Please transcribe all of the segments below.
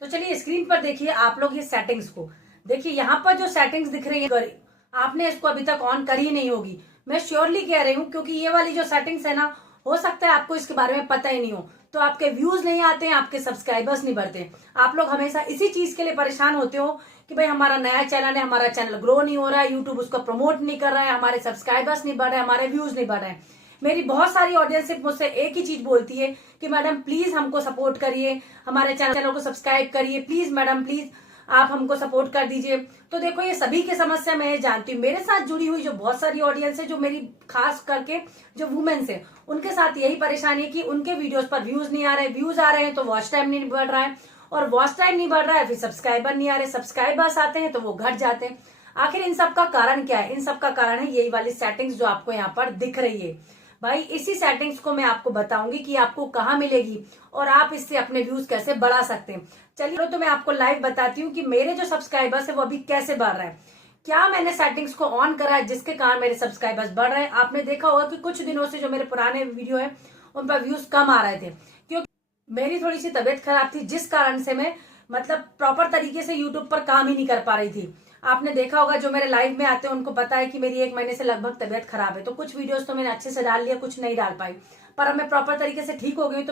तो चलिए स्क्रीन पर देखिए आप लोग ये सेटिंग्स को देखिए। यहाँ पर जो सेटिंग्स दिख रही है आपने इसको अभी तक ऑन करी नहीं होगी। मैं श्योरली कह रही हूँ क्योंकि ये वाली जो सेटिंग्स है ना, हो सकता है आपको इसके बारे में पता ही नहीं हो, तो आपके व्यूज नहीं आते हैं, आपके सब्सक्राइबर्स नहीं बढ़ते। आप लोग हमेशा इसी चीज के लिए परेशान होते हो कि भाई हमारा नया चैनल है, हमारा चैनल ग्रो नहीं हो रहा है, यूट्यूब उसको प्रमोट नहीं कर रहा है, हमारे सब्सक्राइबर्स नहीं बढ़ रहे, हमारे व्यूज नहीं बढ़ रहे हैं। मेरी बहुत सारी ऑडियंस सिर्फ मुझसे एक ही चीज बोलती है कि मैडम प्लीज हमको सपोर्ट करिए, हमारे चैनल को सब्सक्राइब करिए, प्लीज मैडम प्लीज आप हमको सपोर्ट कर दीजिए। तो देखो ये सभी की समस्या मैं जानती हूँ, मेरे साथ जुड़ी हुई जो बहुत सारी ऑडियंस है, जो मेरी खास करके जो वुमेन्स है, उनके साथ यही परेशानी है कि उनके वीडियोस पर व्यूज नहीं आ रहे, व्यूज आ रहे हैं तो वॉच टाइम नहीं बढ़ रहा है, और वॉच टाइम नहीं बढ़ रहा है फिर सब्सक्राइबर नहीं आ रहे, सब्सक्राइबर्स आते हैं तो वो घट जाते हैं। आखिर इन सब का कारण क्या है? इन सब का कारण है यही वाली सेटिंग्स जो आपको यहाँ पर दिख रही है। भाई इसी सेटिंग्स को मैं आपको बताऊंगी कि आपको कहाँ मिलेगी और आप इससे अपने व्यूज कैसे बढ़ा सकते हैं। चलिए तो मैं आपको लाइव बताती हूँ कि मेरे जो सब्सक्राइबर्स है वो अभी कैसे बढ़ रहा है, क्या मैंने सेटिंग्स को ऑन करा है जिसके कारण मेरे सब्सक्राइबर्स बढ़ रहे हैं। आपने देखा होगा कि कुछ दिनों से जो मेरे पुराने वीडियो है उन पर व्यूज कम आ रहे थे, क्योंकि मेरी थोड़ी सी तबीयत खराब थी, जिस कारण से मैं मतलब प्रॉपर तरीके से यूट्यूब पर काम ही नहीं कर पा रही थी। आपने देखा होगा जो मेरे लाइव में आते हैं उनको पता है कि मेरी 1 महीने से लगभग तबीयत खराब है, तो कुछ वीडियोस तो मैंने अच्छे से डाल लिया, कुछ नहीं डाल पाई, पर अब मैं प्रॉपर तरीके से ठीक हो गई।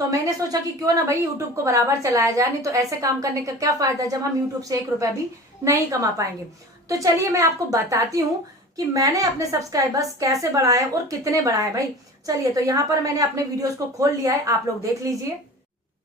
तो मैंने सोचा कि क्यों ना भाई यूट्यूब को बराबर चलाया जाए, नहीं तो ऐसे काम करने का क्या फायदा जब हम यूट्यूब से 1 रुपया भी नहीं कमा पाएंगे। तो चलिए मैं आपको बताती हूँ कि मैंने अपने सब्सक्राइबर्स कैसे बढ़ाए और कितने बढ़ाए। भाई चलिए, तो यहाँ पर मैंने अपने वीडियोस को खोल लिया है, आप लोग देख लीजिए।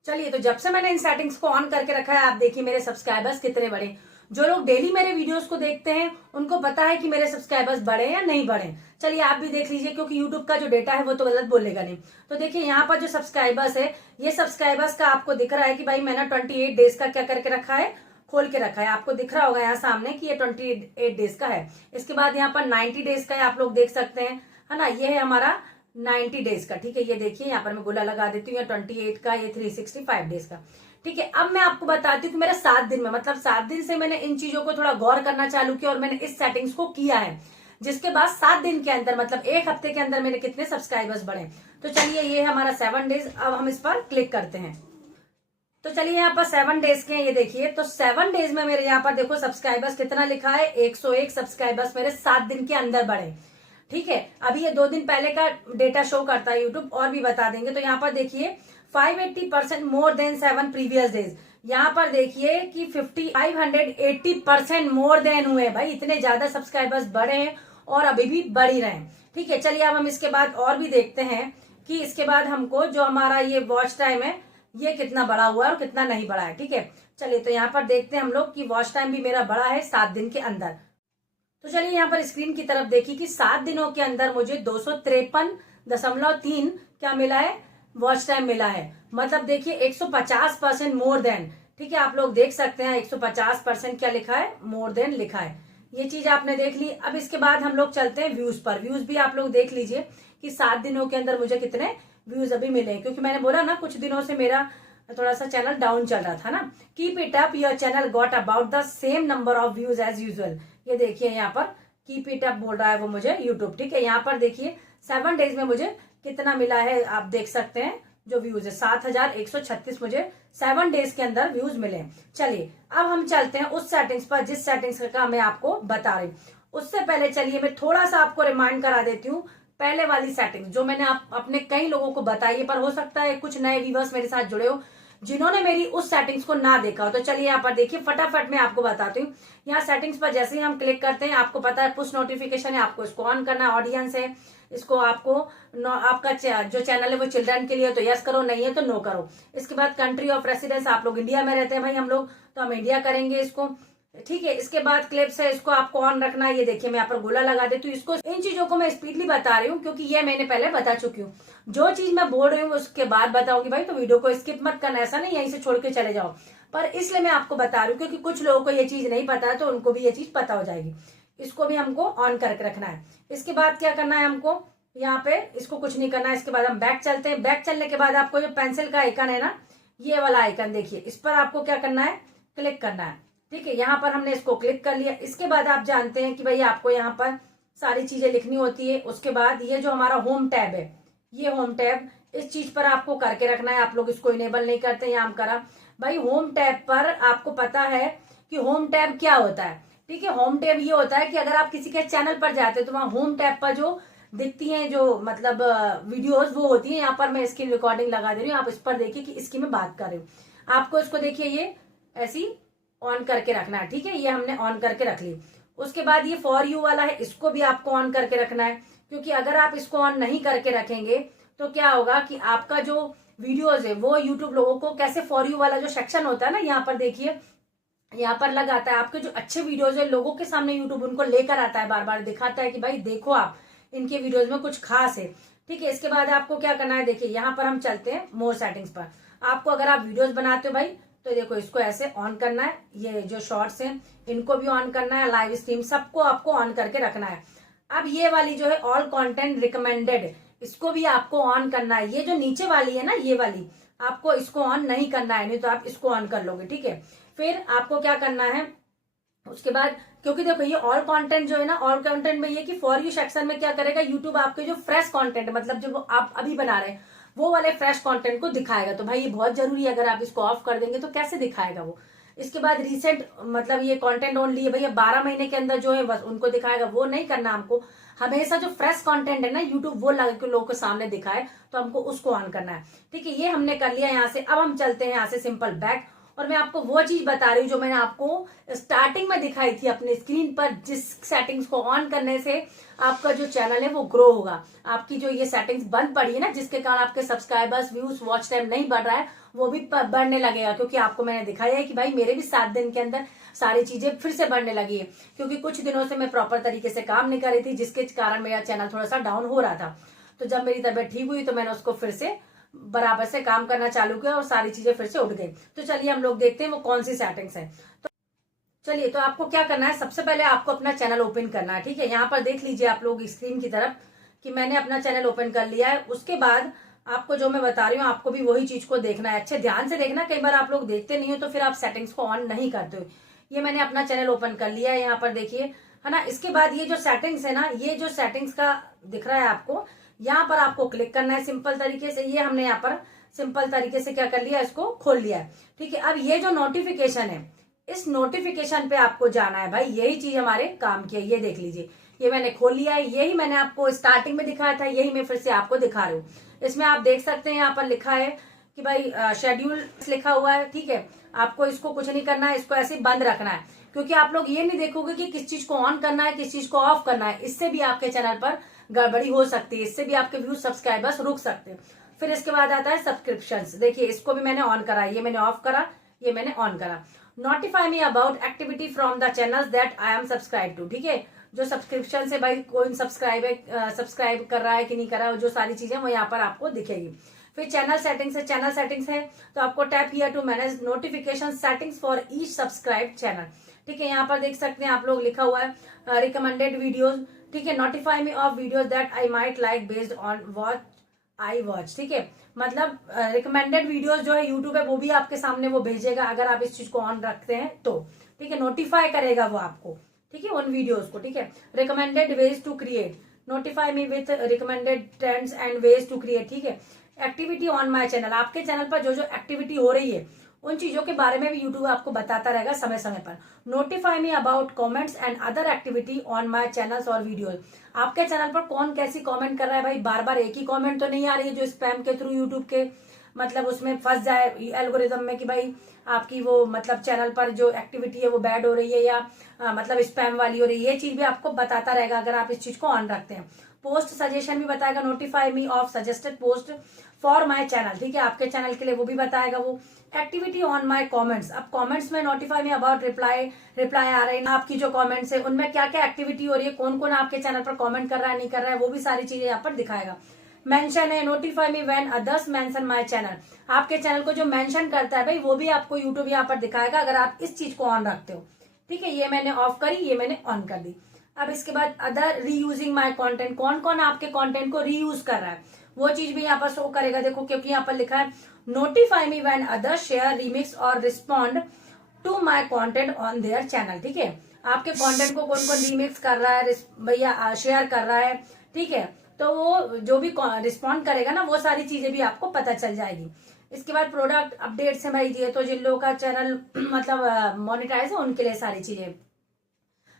चलिए, तो जब से मैंने इन सेटिंग्स को ऑन करके रखा है, आप देखिए मेरे सब्सक्राइबर्स कितने बढ़े। जो लोग डेली मेरे वीडियोस को देखते हैं उनको पता है कि मेरे सब्सक्राइबर्स बढ़े या नहीं बढ़े। चलिए आप भी देख लीजिए, क्योंकि यूट्यूब का जो डेटा है वो तो गलत बोलेगा नहीं। तो देखिए यहाँ पर जो सब्सक्राइबर्स है, ये सब्सक्राइबर्स का आपको दिख रहा है कि भाई मैंने 28 डेज का क्या करके रखा है, खोल के रखा है। आपको दिख रहा होगा यहाँ सामने कि ये 28 डेज का है। इसके बाद यहाँ पर 90 डेज का है, आप लोग देख सकते हैं, है ना। ये है हमारा 90 डेज का, ठीक है। ये देखिए यहाँ पर मैं गोला लगा देती हूँ, 28 का, ये 365 डेज का, ठीक है। अब मैं आपको बताती हूँ कि मेरा 7 दिन में, मतलब 7 दिन से मैंने इन चीजों को थोड़ा गौर करना चालू किया और मैंने इस सेटिंग्स को किया है, जिसके बाद 7 दिन के अंदर मतलब 1 हफ्ते के अंदर मेरे कितने सब्सक्राइबर्स बढ़े। तो चलिए ये है हमारा 7 डेज। अब हम इस पर क्लिक करते हैं। तो चलिए यहाँ पर 7 डेज के हैं, ये देखिए। तो 7 डेज में मेरे यहाँ पर देखो सब्सक्राइबर्स कितना लिखा है, 101 सब्सक्राइबर्स मेरे 7 दिन के अंदर बढ़े, ठीक है। अभी ये 2 दिन पहले का डेटा शो करता है यूट्यूब, और भी बता देंगे। तो यहाँ पर देखिए 580% मोर देन 7 प्रीवियस डेज। यहाँ पर देखिए कि 580% मोर देन हुए। भाई इतने ज्यादा सब्सक्राइबर्स बढ़े हैं और अभी भी बढ़ ही रहे हैं, ठीक है। चलिए अब हम इसके बाद और भी देखते हैं कि इसके बाद हमको जो हमारा ये वॉच टाइम है ये कितना बढ़ा हुआ है और कितना नहीं बढ़ा है, ठीक है। चलिए तो यहाँ पर देखते हैं हम लोग कि वॉच टाइम भी मेरा बढ़ा है 7 दिन के अंदर। तो चलिए यहाँ पर स्क्रीन की तरफ देखिए कि 7 दिनों के अंदर मुझे 253.3 क्या मिला है, वॉच टाइम मिला है। मतलब देखिए 150% मोर देन, ठीक है। आप लोग देख सकते हैं 150% क्या लिखा है, मोर देन लिखा है। ये चीज आपने देख ली। अब इसके बाद हम लोग चलते हैं व्यूज पर। व्यूज भी आप लोग देख लीजिए कि 7 दिनों के अंदर मुझे कितने व्यूज अभी मिले, क्योंकि मैंने बोला ना कुछ दिनों से मेरा थोड़ा सा चैनल डाउन चल रहा था ना। Keep it up, your channel got about the same number of views as usual. ये देखिए यहाँ पर कीप इट अप बोल रहा है वो मुझे यूट्यूब, ठीक है। यहाँ पर देखिए 7 डेज में मुझे कितना मिला है, आप देख सकते हैं जो व्यूज है 7136 मुझे 7 डेज के अंदर व्यूज मिले। चलिए अब हम चलते हैं उस सेटिंग्स पर जिस सेटिंग्स का मैं आपको बता रही हूँ। उससे पहले चलिए मैं थोड़ा सा आपको रिमाइंड करा देती हूँ पहले वाली सेटिंग्स जो मैंने अपने कई लोगों को बताई है, पर हो सकता है कुछ नए व्यूवर्स मेरे साथ जुड़े हो जिन्होंने मेरी उस सेटिंग्स को ना देखा हो। तो चलिए यहाँ पर देखिए फटाफट मैं आपको बताती हूँ। यहाँ सेटिंग्स पर जैसे ही हम क्लिक करते हैं, आपको पता है पुश नोटिफिकेशन है, आपको इसको ऑन करना है। ऑडियंस है, इसको आपको आपका जो चैनल है वो चिल्ड्रन के लिए हो तो यस करो, नहीं है तो नो करो। इसके बाद कंट्री ऑफ रेसिडेंस, आप लोग इंडिया में रहते हैं भाई हम लोग, तो हम इंडिया करेंगे इसको, ठीक है। इसके बाद क्लिप्स है, इसको आपको ऑन रखना है। ये देखिए मैं यहाँ पर गोला लगा देती हूँ इसको। इन चीजों को मैं स्पीडली बता रही हूँ क्योंकि ये मैंने पहले बता चुकी हूँ। जो चीज मैं बोल रही हूँ उसके बाद बताऊंगी भाई, तो वीडियो को स्किप मत करना, ऐसा नहीं यहीं से छोड़ के चले जाओ। पर इसलिए मैं आपको बता रही हूँ क्योंकि कुछ लोगों को ये चीज नहीं पता है, तो उनको भी ये चीज पता हो जाएगी। इसको भी हमको ऑन करके रखना है। इसके बाद क्या करना है हमको, यहाँ पे इसको कुछ नहीं करना है। इसके बाद हम बैक चलते हैं। बैक चलने के बाद आपको जो पेंसिल का आइकन है ना, ये वाला आइकन देखिए, इस पर आपको क्या करना है, क्लिक करना है, ठीक है। यहाँ पर हमने इसको क्लिक कर लिया। इसके बाद आप जानते हैं कि भाई आपको यहाँ पर सारी चीजें लिखनी होती है। उसके बाद ये जो हमारा होम टैब है, ये होम टैब, इस चीज पर आपको करके रखना है। आप लोग इसको इनेबल नहीं करते, यहाँ हम करा। भाई होम टैब पर आपको पता है कि होम टैब क्या होता है, ठीक है। होम टैब ये होता है कि अगर आप किसी के चैनल पर जाते हो तो वहां होम टैब पर जो दिखती हैं जो मतलब वीडियोस वो होती है। यहाँ पर मैं इसकी रिकॉर्डिंग लगा दे रही हूँ, आप इस पर देखिए कि इसकी मैं बात कर रही हूँ। आपको इसको देखिए ये ऐसी ऑन करके रखना है, ठीक है। ये हमने ऑन करके रख ली। उसके बाद ये फॉर यू वाला है, इसको भी आपको ऑन करके रखना है, क्योंकि अगर आप इसको ऑन नहीं करके रखेंगे तो क्या होगा कि आपका जो वीडियोज है वो यूट्यूब लोगों को कैसे, फॉर यू वाला जो सेक्शन होता है ना, यहाँ पर देखिए यहाँ पर लग आता है आपके जो अच्छे वीडियोज है लोगों के सामने यूट्यूब उनको लेकर आता है, बार बार दिखाता है कि भाई देखो आप इनके वीडियोज में कुछ खास है, ठीक है। इसके बाद आपको क्या करना है, देखिए यहाँ पर हम चलते हैं मोर सेटिंग्स पर। आपको अगर आप वीडियोज बनाते हो भाई तो देखो इसको ऐसे ऑन करना है, ये जो शॉर्ट्स हैं इनको भी ऑन करना है, लाइव स्ट्रीम सबको आपको ऑन करके रखना है। अब ये वाली जो है ऑल कंटेंट रिकमेंडेड, इसको भी आपको ऑन करना है। ये जो नीचे वाली है ना ये वाली, आपको इसको ऑन नहीं करना है, नहीं तो आप इसको ऑन कर लोगे, ठीक है। फिर आपको क्या करना है उसके बाद, क्योंकि देखो ये ऑल कंटेंट जो है ना, ऑल कंटेंट में ये कि फॉर यू सेक्शन में क्या करेगा यूट्यूब आपके जो फ्रेश कंटेंट मतलब जो आप अभी बना रहे हैं वो वाले फ्रेश कंटेंट को दिखाएगा। तो भाई ये बहुत जरूरी है, अगर आप इसको ऑफ कर देंगे तो कैसे दिखाएगा वो। इसके बाद रिसेंट मतलब ये कंटेंट ओनली है भैया, 12 महीने के अंदर जो है बस उनको दिखाएगा, वो नहीं करना हमको। हमेशा जो फ्रेश कंटेंट है ना यूट्यूब वो लगा के लोगों के सामने दिखाए तो हमको उसको ऑन करना है, ठीक है। ये हमने कर लिया यहाँ से। अब हम चलते हैं यहाँ से सिंपल बैक, और मैं आपको वो चीज बता रही हूँ जो मैंने आपको स्टार्टिंग में दिखाई थी अपने स्क्रीन पर, जिस सेटिंग्स को ऑन करने से आपका जो चैनल है वो ग्रो होगा। आपकी जो ये सेटिंग्स बंद पड़ी है ना, जिसके कारण आपके सब्सक्राइबर्स, व्यूज, वॉच टाइम नहीं बढ़ रहा है, वो भी बढ़ने लगेगा, क्योंकि आपको मैंने दिखाया है कि भाई मेरे भी 7 दिन के अंदर सारी चीजें फिर से बढ़ने लगी है, क्योंकि कुछ दिनों से मैं प्रॉपर तरीके से काम नहीं कर रही थी, जिसके कारण मेरा चैनल थोड़ा सा डाउन हो रहा था। तो जब मेरी तबीयत ठीक हुई तो मैंने उसको फिर से बराबर से काम करना चालू किया और सारी चीजें फिर से उठ गई। तो चलिए हम लोग देखते हैं वो कौन सी सेटिंग्स है। तो चलिए, तो आपको क्या करना है, सबसे पहले आपको अपना चैनल ओपन करना है, ठीक है। यहाँ पर देख लीजिए आप लोग स्क्रीन की तरफ कि मैंने अपना चैनल ओपन कर लिया है। उसके बाद आपको जो मैं बता रही हूँ आपको भी वही चीज को देखना है, अच्छे ध्यान से देखना। कई बार आप लोग देखते नहीं हो तो फिर आप सेटिंग्स को ऑन नहीं करते हो। ये मैंने अपना चैनल ओपन कर लिया है, यहाँ पर देखिए, है ना। इसके बाद ये जो सेटिंग्स है ना, ये जो सेटिंग्स का दिख रहा है आपको, यहाँ पर आपको क्लिक करना है सिंपल तरीके से। ये हमने यहाँ पर सिंपल तरीके से क्या कर लिया, इसको खोल लिया है, ठीक है। अब ये जो नोटिफिकेशन है, इस नोटिफिकेशन पे आपको जाना है भाई, यही चीज हमारे काम की है। ये देख लीजिए, ये मैंने खोल लिया है, यही मैंने आपको स्टार्टिंग में दिखाया था, यही मैं फिर से आपको दिखा रही हूँ। इसमें आप देख सकते हैं यहाँ पर लिखा है कि भाई शेड्यूल लिखा हुआ है, ठीक है। आपको इसको कुछ नहीं करना है, इसको ऐसे बंद रखना है, क्योंकि आप लोग ये नहीं देखोगे कि किस चीज को ऑन करना है किस चीज को ऑफ करना है। इससे भी आपके चैनल पर गड़बड़ी हो सकती है, इससे भी आपके व्यूज, सब्सक्राइबर्स रुक सकते हैं। फिर इसके बाद आता है सब्सक्रिप्शंस। देखिए इसको भी मैंने ऑन करा, ये मैंने ऑफ करा, ये मैंने ऑन करा। Notify me about activity from the channels that I am subscribe to, ठीक है। जो सब्सक्रिप्शन से भाई कोई सब्सक्राइब कर रहा है कि नहीं कर रहा है, जो सारी चीजें वो यहाँ पर आपको दिखेगी। फिर चैनल सेटिंग्स है, चैनल सेटिंग्स है तो आपको tap here to manage notification settings for each subscribe channel, ठीक है। यहाँ पर देख सकते हैं आप लोग, लिखा हुआ है रिकमेंडेड वीडियोज, ठीक है। Notify me of videos that I might like based on watch I watch, ठीक है। मतलब रिकमेंडेड वीडियोस जो है यूट्यूब है वो भी आपके सामने वो भेजेगा अगर आप इस चीज को ऑन रखते हैं तो, ठीक है। नोटिफाई करेगा वो आपको, ठीक है, उन वीडियोस को, ठीक है। Recommended ways to create, notify me with recommended trends and ways to create, ठीक है। एक्टिविटी ऑन माई चैनल, आपके चैनल पर जो जो एक्टिविटी हो रही है उन चीजों के बारे में भी यूट्यूब आपको बताता रहेगा समय समय पर। Notify me about comments and other activity on my channels और वीडियोस, आपके चैनल पर कौन कैसी कमेंट कर रहा है भाई, बार बार एक ही कमेंट तो नहीं आ रही है जो स्पैम के थ्रू यूट्यूब के मतलब उसमें फंस जाए एल्गोरिदम में कि भाई आपकी वो मतलब चैनल पर जो एक्टिविटी है वो बैड हो रही है या मतलब स्पैम वाली हो रही है। ये चीज भी आपको बताता रहेगा अगर आप इस चीज को ऑन रखते हैं। पोस्ट सजेशन भी बताएगा, notify me of suggested post for my channel, ठीक है, आपके चैनल के लिए वो भी बताएगा वो। एक्टिविटी ऑन माय कमेंट्स, अब कमेंट्स में नोटिफाई मी अबाउट रिप्लाई आ रहे हैं आपकी जो कमेंट्स है उनमें क्या क्या एक्टिविटी हो रही है, कौन कौन आपके चैनल पर कमेंट कर रहा है नहीं कर रहा है, वो भी सारी चीजें यहाँ पर दिखाएगा। मेंशन है, notify me when others mention my channel, आपके चैनल को जो मेंशन करता है भाई वो भी आपको यूट्यूब यहाँ पर दिखाएगा अगर आप इस चीज को ऑन रखते हो, ठीक है। ये मैंने ऑफ करी, ये मैंने ऑन कर दी। अब इसके बाद अदर रीयूजिंग माय कंटेंट, कौन कौन आपके कंटेंट को रीयूज कर रहा है वो चीज भी यहाँ पर शो करेगा। देखो क्योंकि यहाँ पर लिखा है notify me when others share, remix और respond to my content on their channel, ठीक है। आपके कंटेंट को कौन कौन रिमिक्स कर रहा है भैया, शेयर कर रहा है, ठीक है, तो वो जो भी रिस्पॉन्ड करेगा ना वो सारी चीजें भी आपको पता चल जाएगी। इसके बाद प्रोडक्ट अपडेट से भाई ये तो जिन लोगों का चैनल मतलब मोनेटाइज है उनके लिए सारी चीजें।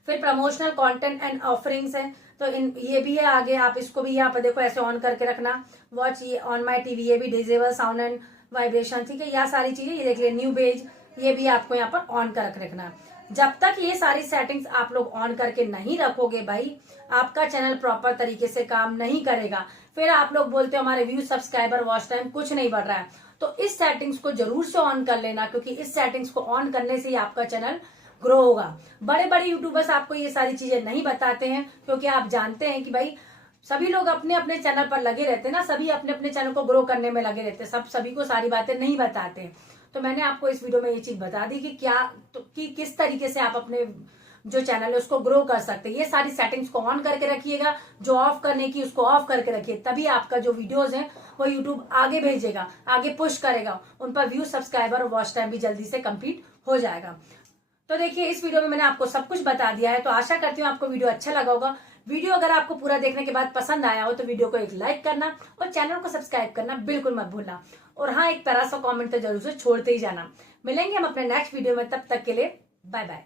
फिर प्रमोशनल कंटेंट एंड ऑफरिंग्स है, तो ये भी है आगे, आप इसको भी यहाँ पर देखो ऐसे ऑन करके रखना। वॉच ये ऑन माई टीवी, ये भी डिजेबल साउंड एंड वाइब्रेशन, ठीक है, यह सारी चीजें ये देख लिया। न्यू पेज ये भी आपको यहाँ पर ऑन कर रखना। जब तक ये सारी सेटिंग्स आप लोग ऑन करके नहीं रखोगे भाई, आपका चैनल प्रॉपर तरीके से काम नहीं करेगा। फिर आप लोग बोलते हो हमारे व्यू, सब्सक्राइबर, वॉच टाइम कुछ नहीं बढ़ रहा है, तो इस सेटिंग्स को जरूर से ऑन कर लेना, क्योंकि इस सेटिंग्स को ऑन करने से ही आपका चैनल ग्रो होगा। बड़े बड़े यूट्यूबर्स आपको ये सारी चीजें नहीं बताते हैं, क्योंकि आप जानते हैं कि भाई सभी लोग अपने अपने चैनल पर लगे रहते हैं ना, सभी अपने अपने चैनल को ग्रो करने में लगे रहते हैं, सभी को सारी बातें नहीं बताते। तो मैंने आपको इस वीडियो में ये चीज बता दी कि कि किस तरीके से आप अपने जो चैनल है उसको ग्रो कर सकते हैं। ये सारी सेटिंग्स को ऑन करके रखिएगा, जो ऑफ करने की उसको ऑफ करके रखिए, तभी आपका जो वीडियोस हैं वो यूट्यूब आगे भेजेगा, आगे पुश करेगा, उन पर व्यू, सब्सक्राइबर और वॉच टाइम भी जल्दी से कंप्लीट हो जाएगा। तो देखिए इस वीडियो में मैंने आपको सब कुछ बता दिया है, तो आशा करती हूँ आपको वीडियो अच्छा लगा होगा। वीडियो अगर आपको पूरा देखने के बाद पसंद आया हो तो वीडियो को एक लाइक करना और चैनल को सब्सक्राइब करना बिल्कुल मत भूलना। और हाँ, एक प्यारा सा कमेंट तो जरूर से छोड़ते ही जाना। मिलेंगे हम अपने नेक्स्ट वीडियो में, तब तक के लिए बाय बाय।